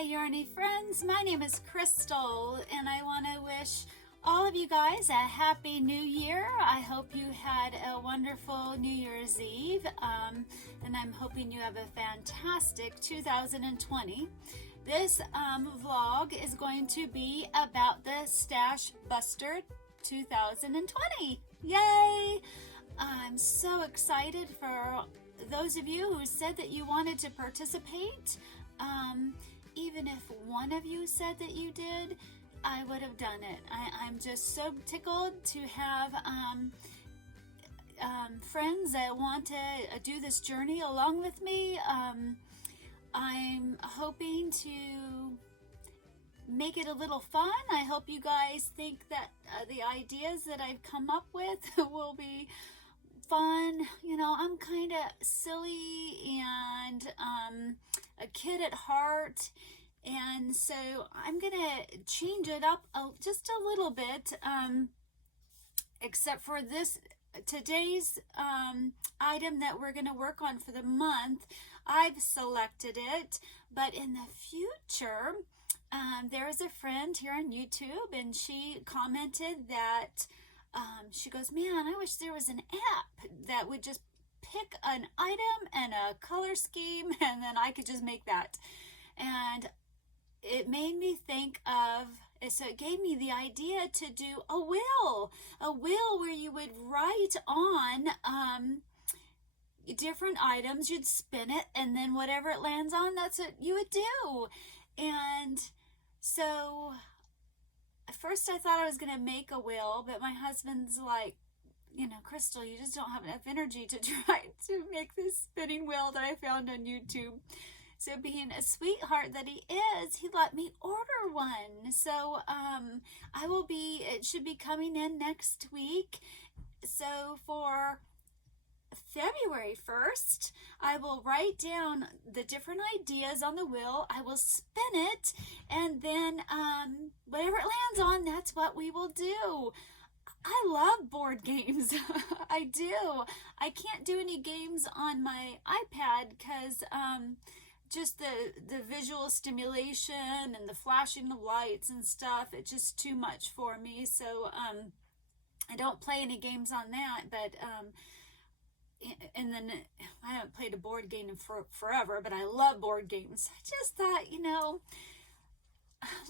my Yarny friends, my name is Crystal and I want to wish all of you guys a happy new year. I hope you had a wonderful New Year's Eve and I'm hoping you have a fantastic 2020. This vlog is going to be about the Stash Buster 2020. Yay! I'm so excited for those of you who said that you wanted to participate. Even if one of you said that you did, I would have done it. I'm just so tickled to have friends that want to do this journey along with me. I'm hoping to make it a little fun. I hope you guys think that the ideas that I've come up with will be fun. You know, I'm kind of silly and a kid at heart, and so I'm gonna change it up just a little bit, except for today's item that we're gonna work on for the month. I've selected it, but in the future there is a friend here on YouTube, and she commented that she goes, man, I wish there was an app that would just pick an item and a color scheme and then I could just make that. And it made me think of, so it gave me the idea to do a wheel where you would write on different items, you'd spin it, and then whatever it lands on, that's what you would do. And so at first I thought I was going to make a wheel, but my husband's like, you know, Crystal, you just don't have enough energy to try to make this spinning wheel that I found on YouTube. So being a sweetheart that he is, he let me order one. So it should be coming in next week. So for February 1st, I will write down the different ideas on the wheel. I will spin it, and then whatever it lands on, that's what we will do. I love board games. I do. I can't do any games on my iPad because just the visual stimulation and the flashing of lights and stuff, it's just too much for me. So I don't play any games on that, but and then I haven't played a board game in forever, but I love board games. I just thought, you know,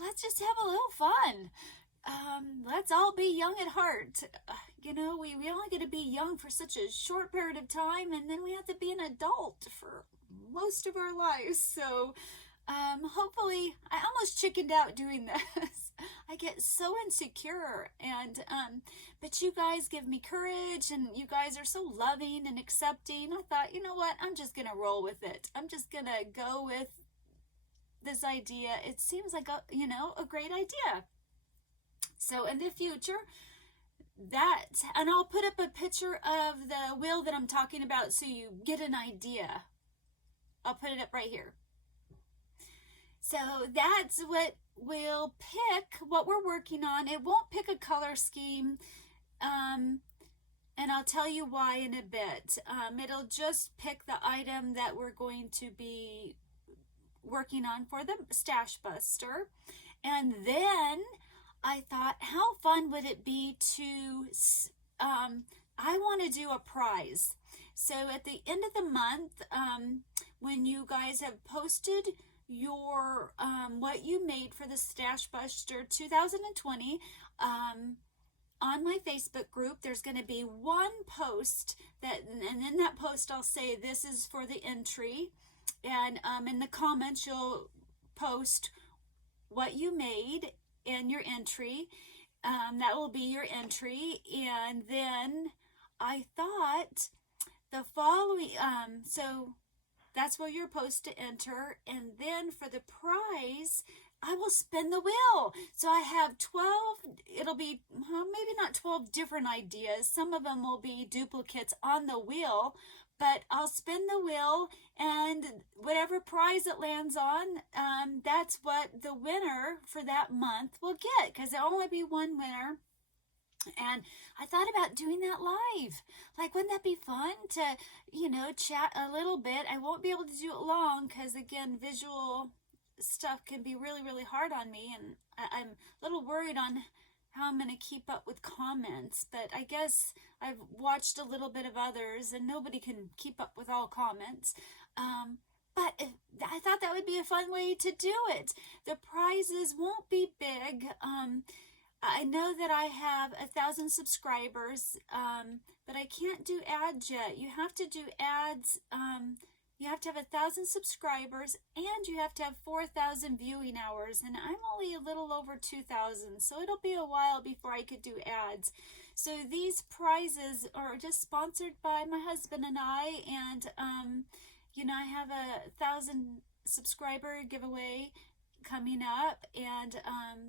let's just have a little fun. Let's all be young at heart. You know, we only get to be young for such a short period of time, and then we have to be an adult for most of our lives. So hopefully, I almost chickened out doing this. I get so insecure, and but you guys give me courage, and you guys are so loving and accepting. I thought, you know what, I'm just gonna roll with it. I'm just gonna go with this idea. It seems like a great idea. So in the future, and I'll put up a picture of the wheel that I'm talking about so you get an idea. I'll put it up right here. So that's what we'll pick, what we're working on. It won't pick a color scheme, and I'll tell you why in a bit. It'll just pick the item that we're going to be working on for the Stash Buster. And then I thought, how fun would it be to, I want to do a prize. So at the end of the month, when you guys have posted your what you made for the Stash Buster 2020 on my Facebook group, there's going to be one post and in that post I'll say this is for the entry, and in the comments you'll post what you made and your entry. That will be your entry. And then I thought the following, so that's where you're supposed to enter. And then for the prize, I will spin the wheel. So I have 12, it'll be, maybe not 12 different ideas. Some of them will be duplicates on the wheel, but I'll spin the wheel, and whatever prize it lands on, that's what the winner for that month will get, because there'll only be one winner. And I thought about doing that live. Like, wouldn't that be fun to, you know, chat a little bit? I won't be able to do it long because, again, visual stuff can be really, really hard on me, and I'm a little worried on how I'm going to keep up with comments, but I guess I've watched a little bit of others, and nobody can keep up with all comments. But I thought that would be a fun way to do it. The prizes won't be big. I know that I have 1,000 subscribers, but I can't do ads yet. You have to do ads. You have to have 1,000 subscribers, and you have to have 4,000 viewing hours, and I'm only a little over 2,000, so it'll be a while before I could do ads. So these prizes are just sponsored by my husband and I, and you know, I have a 1,000 subscriber giveaway coming up, and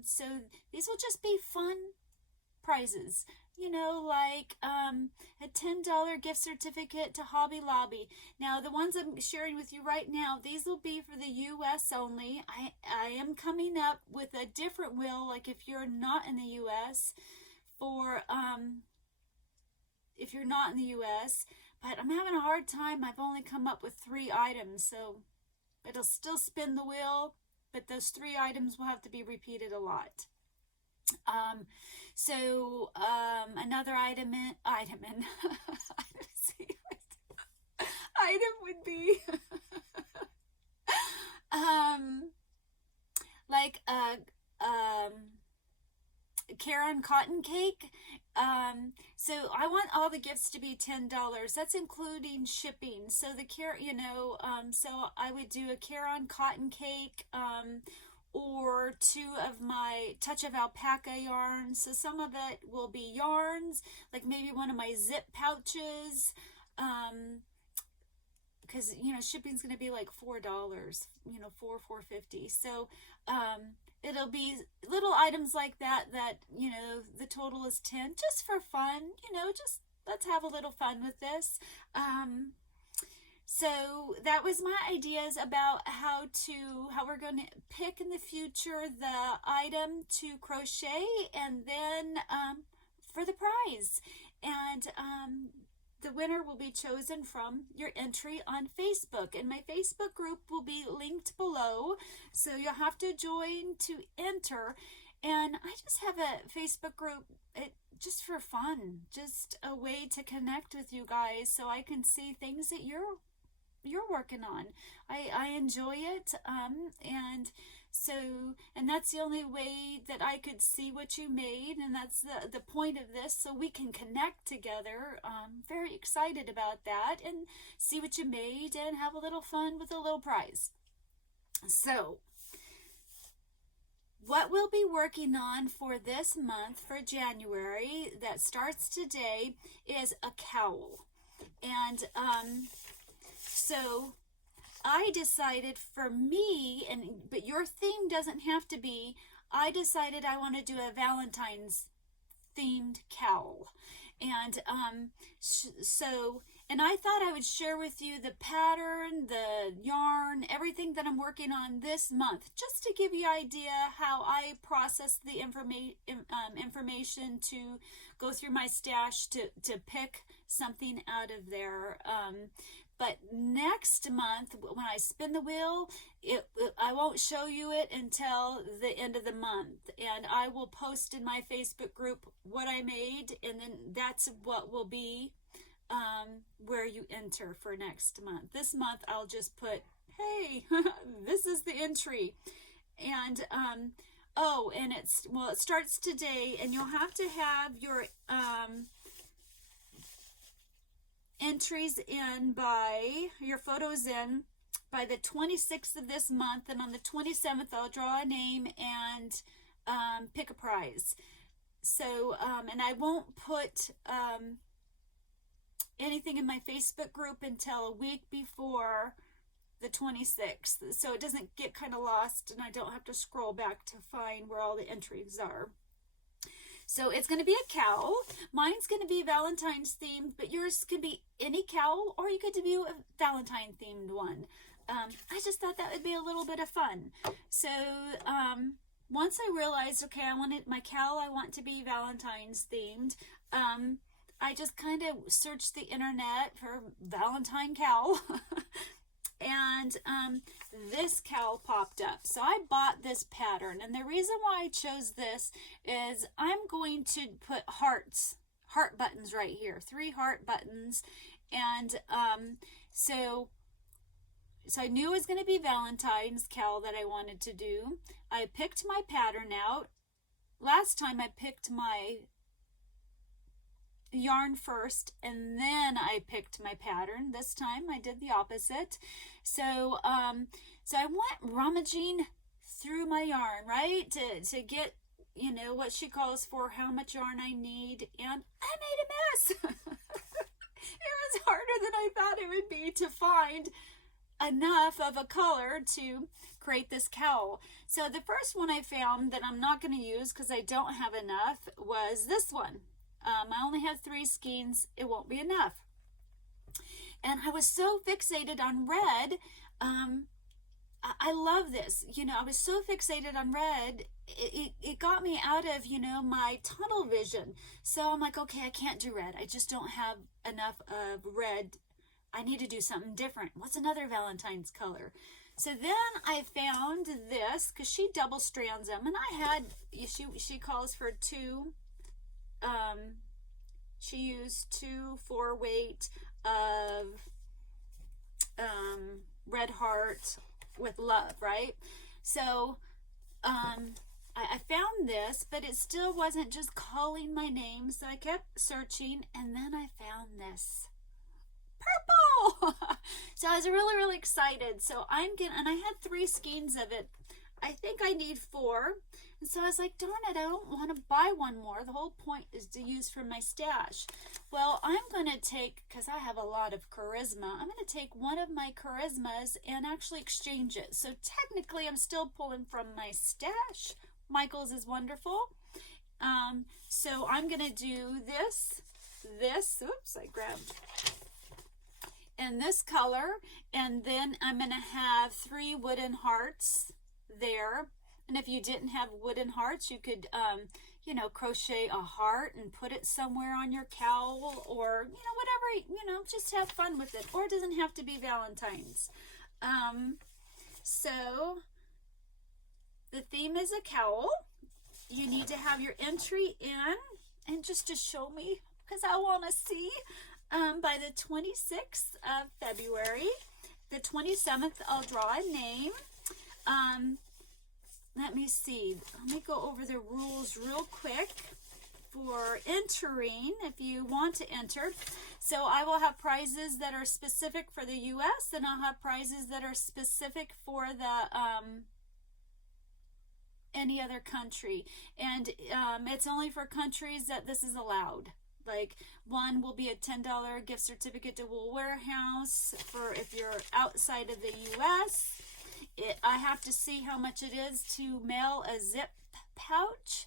so these will just be fun prizes, you know, like a $10 gift certificate to Hobby Lobby. Now the ones I'm sharing with you right now, these will be for the US only. I am coming up with a different wheel, like if you're not in the US, for if you're not in the US, but I'm having a hard time. I've only come up with 3 items, so it'll still spin the wheel, but those 3 items will have to be repeated a lot. Another item would be like a Karen cotton cake. So I want all the gifts to be $10. That's including shipping. So so I would do a Karen cotton cake, or 2 of my Touch of Alpaca yarns. So some of it will be yarns, like maybe one of my zip pouches, because you know shipping's going to be like $4, you know, $4.50. So it'll be little items like that you know the total is 10, just for fun, you know, just let's have a little fun with this. So that was my ideas about how we're going to pick in the future the item to crochet, and then for the prize, and the winner will be chosen from your entry on Facebook, and my Facebook group will be linked below, so you'll have to join to enter. And I just have a Facebook group just for fun, just a way to connect with you guys, so I can see things that you're working on. I enjoy it, and that's the only way that I could see what you made, and that's the point of this, so we can connect together. Very excited about that, and see what you made and have a little fun with a little prize. So what we'll be working on for this month, for January, that starts today, is a cowl. And so I decided for me, but your theme doesn't have to be, I decided I want to do a Valentine's themed cowl. And and I thought I would share with you the pattern, the yarn, everything that I'm working on this month, just to give you an idea how I process the information to go through my stash to pick something out of there. But next month, when I spin the wheel, I won't show you it until the end of the month. And I will post in my Facebook group what I made, and then that's what will be where you enter for next month. This month, I'll just put, hey, this is the entry. And, it starts today, and you'll have to have your entries in your photos in by the 26th of this month, and on the 27th I'll draw a name and pick a prize. So and I won't put anything in my Facebook group until a week before the 26th, so it doesn't get kind of lost and I don't have to scroll back to find where all the entries are. So it's going to be a cowl. Mine's going to be Valentine's themed, but yours can be any cowl, or you could do a Valentine themed one. I just thought that would be a little bit of fun. So once I realized, okay, I wanted my cowl, I want to be Valentine's themed, I just kind of searched the internet for Valentine cowl. And this cowl popped up. So I bought this pattern, and the reason why I chose this is I'm going to put heart buttons right here, 3 heart buttons. And so I knew it was going to be Valentine's cowl that I wanted to do. I picked my pattern out. Last time I picked my yarn first, and then I picked my pattern. This time I did the opposite. So so I went rummaging through my yarn, right, to get, you know, what she calls for how much yarn I need, and I made a mess. It was harder than I thought it would be to find enough of a color to create this cowl. So the first one I found that I'm not going to use because I don't have enough was this one. I only have 3 skeins. It won't be enough. And I was so fixated on red. I love this. You know, I was so fixated on red. It got me out of, you know, my tunnel vision. So I'm like, okay, I can't do red. I just don't have enough of red. I need to do something different. What's another Valentine's color? So then I found this, because she double strands them, and I had, she calls for 2, she used 2 4-weight of red heart with love, right? So I found this, but it still wasn't just calling my name, so I kept searching, and then I found this purple. So I was really excited. So and I had 3 skeins of it. I think I need 4. And so I was like, darn it, I don't want to buy one more. The whole point is to use from my stash. Well, I'm going to take, because I have a lot of charisma, I'm going to take one of my charismas and actually exchange it. So technically I'm still pulling from my stash. Michael's is wonderful. So I'm going to do this, oops, I grabbed, in this color, and then I'm going to have 3 wooden hearts there. And if you didn't have wooden hearts, you could you know, crochet a heart and put it somewhere on your cowl, or, you know, whatever, you know, just have fun with it. Or it doesn't have to be Valentine's. So the theme is a cowl. You need to have your entry in, and just to show me, because I want to see, by the 26th of February. The 27th, I'll draw a name. Let me see. Let me go over the rules real quick for entering, if you want to enter. So I will have prizes that are specific for the U.S., and I'll have prizes that are specific for the any other country. And it's only for countries that this is allowed. Like, one will be a $10 gift certificate to Wool Warehouse for if you're outside of the U.S. I have to see how much it is to mail a zip pouch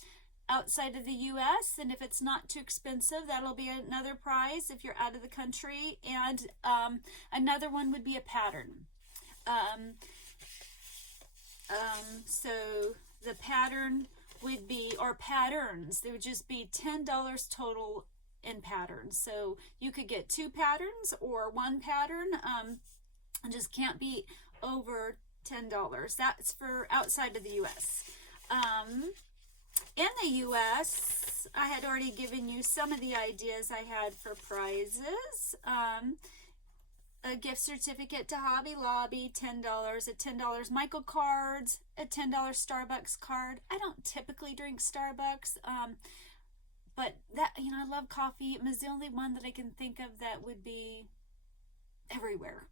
outside of the U.S. And if it's not too expensive, that'll be another prize if you're out of the country. And another one would be a pattern. So the pattern would be, or patterns, there would just be $10 total in patterns. So you could get 2 patterns or 1 pattern. And just can't be over $10. That's for outside of the U.S. In the U.S., I had already given you some of the ideas I had for prizes. A gift certificate to Hobby Lobby, $10, a $10 Michael cards, a $10 Starbucks card. I don't typically drink Starbucks, but that, you know, I love coffee. It was the only one that I can think of that would be everywhere.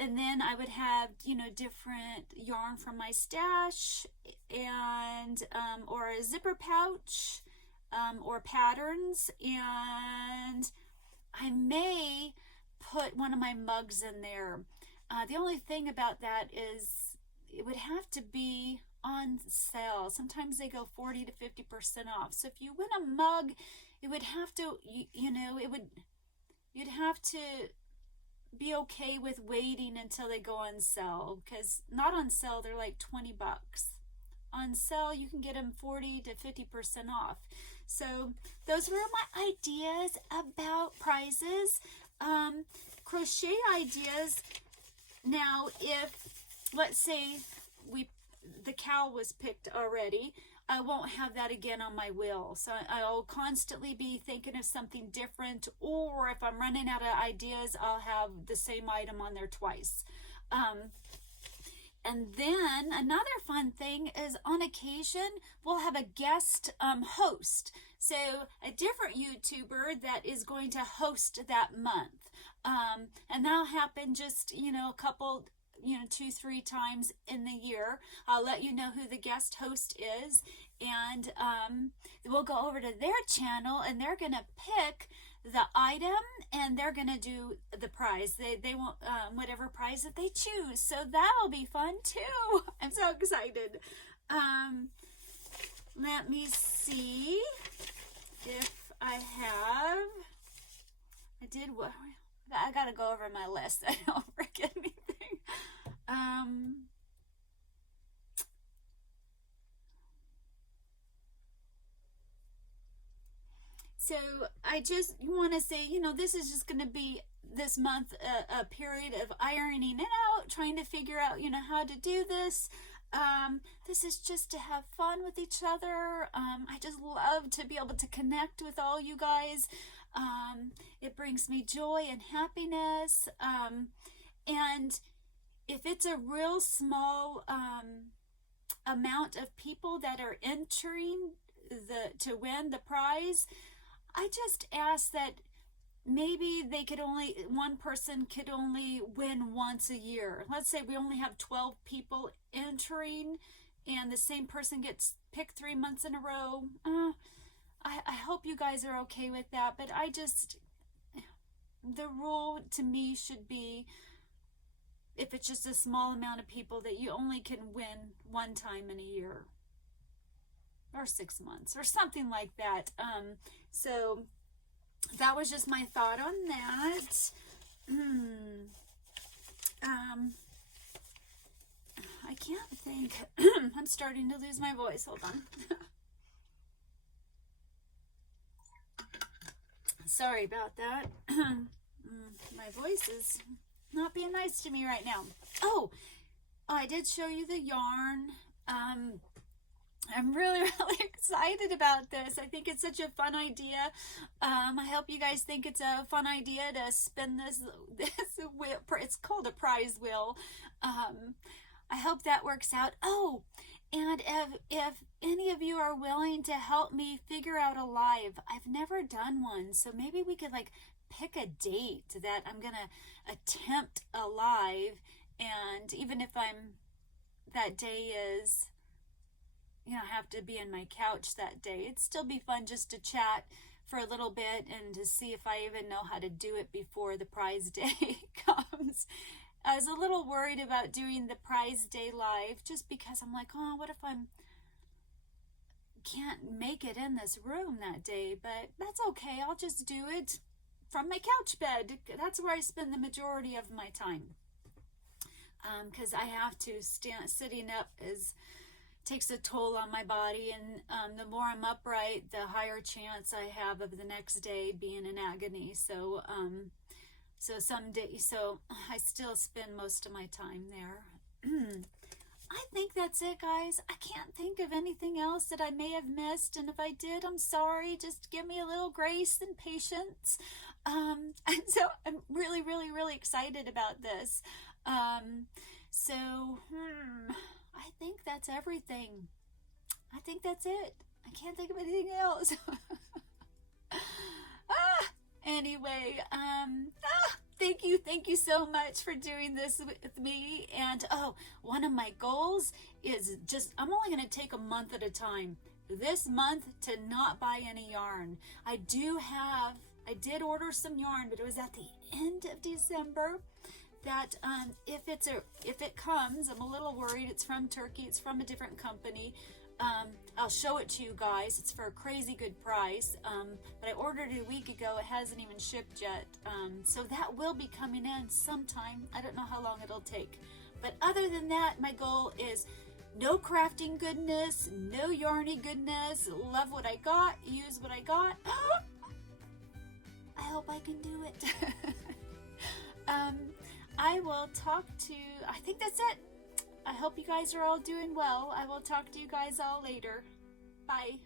And then I would have, you know, different yarn from my stash, and or a zipper pouch, or patterns, and I may put one of my mugs in there. The only thing about that is it would have to be on sale. Sometimes they go 40 to 50% off. So if you win a mug, it would have to, you know, you'd have to be okay with waiting until they go on sale, because not on sale they're like $20. On sale you can get them 40 to 50% off. So those were my ideas about prizes. Crochet ideas. Now, if, let's say, the cowl was picked already, I won't have that again on my wheel. So I'll constantly be thinking of something different, or if I'm running out of ideas, I'll have the same item on there twice. And then another fun thing is, on occasion, we'll have a guest host. So a different YouTuber that is going to host that month. And that'll happen just, a couple, 2-3 times in the year. I'll let you know who the guest host is, and we'll go over to their channel, and they're gonna pick the item, and they're gonna do the prize. They want whatever prize that they choose, so that'll be fun too. I'm so excited. Let me see if I gotta go over my list. I don't forget anything. So I just want to say, this is just going to be this month a period of ironing it out, trying to figure out, how to do this. This is just to have fun with each other. I just love to be able to connect with all you guys. It brings me joy and happiness. And if it's a real small amount of people that are entering to win the prize, I just ask that maybe one person could only win once a year. Let's say we only have 12 people entering, and the same person gets picked 3 months in a row. I hope you guys are okay with that, but the rule to me should be, if it's just a small amount of people, that you only can win one time in a year, or 6 months, or something like that. So that was just my thought on that. I can't think. I'm starting to lose my voice. Hold on. Sorry about that. My voice is not being nice to me right now. Oh, I did show you the yarn. I'm really, really excited about this. I think it's such a fun idea. I hope you guys think it's a fun idea to spin this wheel. It's called a prize wheel. I hope that works out. Oh, and if any of you are willing to help me figure out a live, I've never done one, so maybe we could pick a date that I'm gonna attempt a live, and even if that day is, I have to be in my couch that day, it'd still be fun just to chat for a little bit and to see if I even know how to do it before the prize day comes. I was a little worried about doing the prize day live, just because I'm like, oh, what if can't make it in this room that day? But that's okay. I'll just do it from my couch bed. That's where I spend the majority of my time. Because I have to sitting up takes a toll on my body, and the more I'm upright, the higher chance I have of the next day being in agony. So so I still spend most of my time there. I think that's it, guys. I can't think of anything else that I may have missed, and if I did, I'm sorry. Just give me a little grace and patience. And so I'm really, really, really excited about this. I think that's everything. I think that's it. I can't think of anything else. Anyway, thank you so much for doing this with me. And one of my goals is I'm only going to take a month at a time. This month, to not buy any yarn. I did order some yarn, but it was at the end of December. That if it comes, I'm a little worried. It's from Turkey. It's from a different company. I'll show it to you guys. It's for a crazy good price. But I ordered it a week ago. It hasn't even shipped yet. So that will be coming in sometime. I don't know how long it'll take. But other than that, my goal is no crafting goodness, no yarny goodness. Love what I got. Use what I got. I hope I can do it. I will talk to, I think that's it. I hope you guys are all doing well. I will talk to you guys all later. Bye.